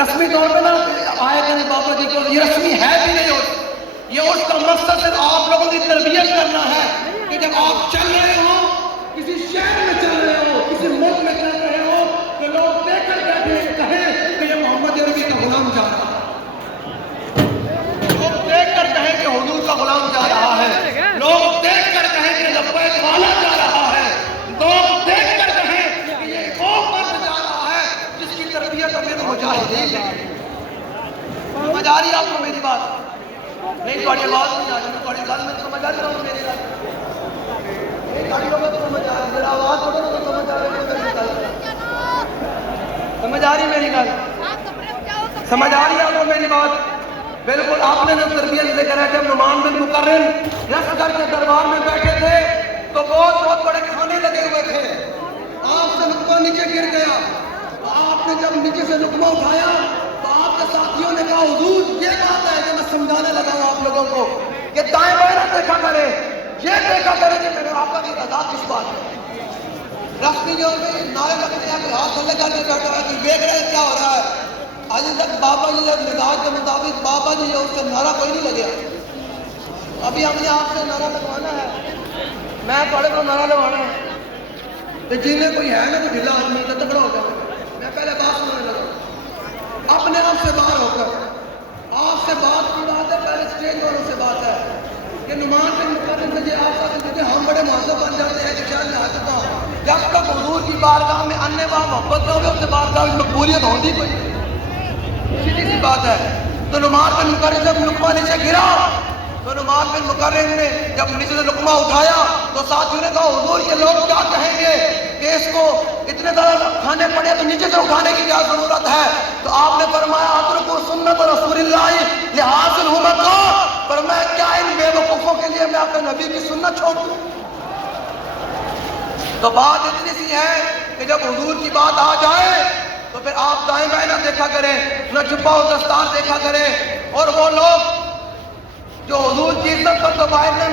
رسمی طور پہ نہ آئے کریں بابا جی کو، یہ رسمی ہے بھی نہیں ہوتی، یہ اس کا مقصد صرف آپ لوگوں کی تربیت کرنا ہے کہ جب آپ چل رہے ہو، کسی شہر میں چل رہے ہو، کسی ملک میں چل رہے ہو، تو لوگ دیکھ کر کہیں کہ یہ محمد عربی کا غلام جا رہا ہے، لوگ دیکھ کر کہیں کہ حضور کا غلام جا رہا ہے، لوگ دیکھ کر کہیں کہ لبیک والا جا رہا ہے، لوگ دیکھ کر کہیں کہ یہ وہ مرد جا رہا ہے جس کی تربیت امیر مجاہدین نے۔ سمجھ آ رہی ہے آپ کو میری بات؟ نہیں تھوڑی آواز نہیں آ رہی، تھوڑی گل میں سمجھ آ رہی ہوں میری گل؟ نہیں تھوڑی لوگوں کو سمجھ آ رہی، میرا آواز تھوڑا تو سمجھ آ رہی ہے میری گل؟ سمجھ آ رہی میری گل؟ سمجھ آ رہی ہے آپ کو میری بات؟ بالکل آپ نے جب تربیت ذکر ہے، جب نعمان بن مقرن یسجر کے دربار میں بیٹھے تھے تو بہت بڑے کھانے لگے ہوئے تھے، آپ سے لقمہ نیچے گر گیا، آپ نے جب نیچے سے لقمہ اٹھایا تو آپ کے ساتھیوں نے کہا حضور یہ بات ہے کہ میں سمجھانے لگا ہوں آپ لوگوں کو کہ دائیں بائیں نہ دیکھا کرے، یہ دیکھا کرے کہ میرے آقا کی رضا کس بات ہے۔ رسمی جو نعرے لگتے ہیں کہ ہاتھ تھلے کر کے بیٹھا ہے کہ دیکھ رہے کیا ہو رہا ہے، ابھی تک بابا جی کے مزاج کے مطابق بابا جی اس سے نعرہ کوئی نہیں لگیا، ابھی ہم نے آپ سے نعرہ لگوانا ہے، میں تھوڑے کو نعرہ لگوانا ہے تو جنہیں کوئی ہے نا کوئی ڈھیلا آدمی تو تگڑا ہو جائے، میں پہلے بات سننے لگا اپنے آپ سے باہر ہو کر، آپ سے بات کی بات ہے، پہلے اسٹیج والوں سے بات ہے کہ نعمان بن مقرن سے یہ آپ کا ہم بڑے مہذب بن جاتے ہیں کہ شاید میں آ چکا ہوں، جب تک حضور کی بارگاہ میں انے باہ محبت نہ ہوگی اس سے بارگاہ میں مقبولیت ہوتی کوئی سیدھی سی بات ہے۔ تو نعمان بن مقرن جب لقمہ نیچے گرا تو نعمان بن مقرن نے جب نیچے سے لقمہ اٹھایا تو ساتھیوں نے کہا حضور یہ لوگ کیا کہیں گے کہ اس کو اتنے زیادہ کھانے پڑے تو نیچے سے اٹھانے کی کیا ضرورت ہے، تو آپ نے فرمایا اترکوا سنت رسول اللہ لحاظ الہمۃ، فرمایا کیا ان بے وقوفوں کے لیے میں اپنے نبی کی سنت چھوڑ دوں؟ تو بات اتنی سی ہے کہ جب حضور کی بات آ جائے تو پھر آپ دائیں بائیں نہ دیکھا کریں، نہ جبہ و دستار دیکھا کریں، اور وہ لوگ جو حضور کی عزت پر تو باہر نہ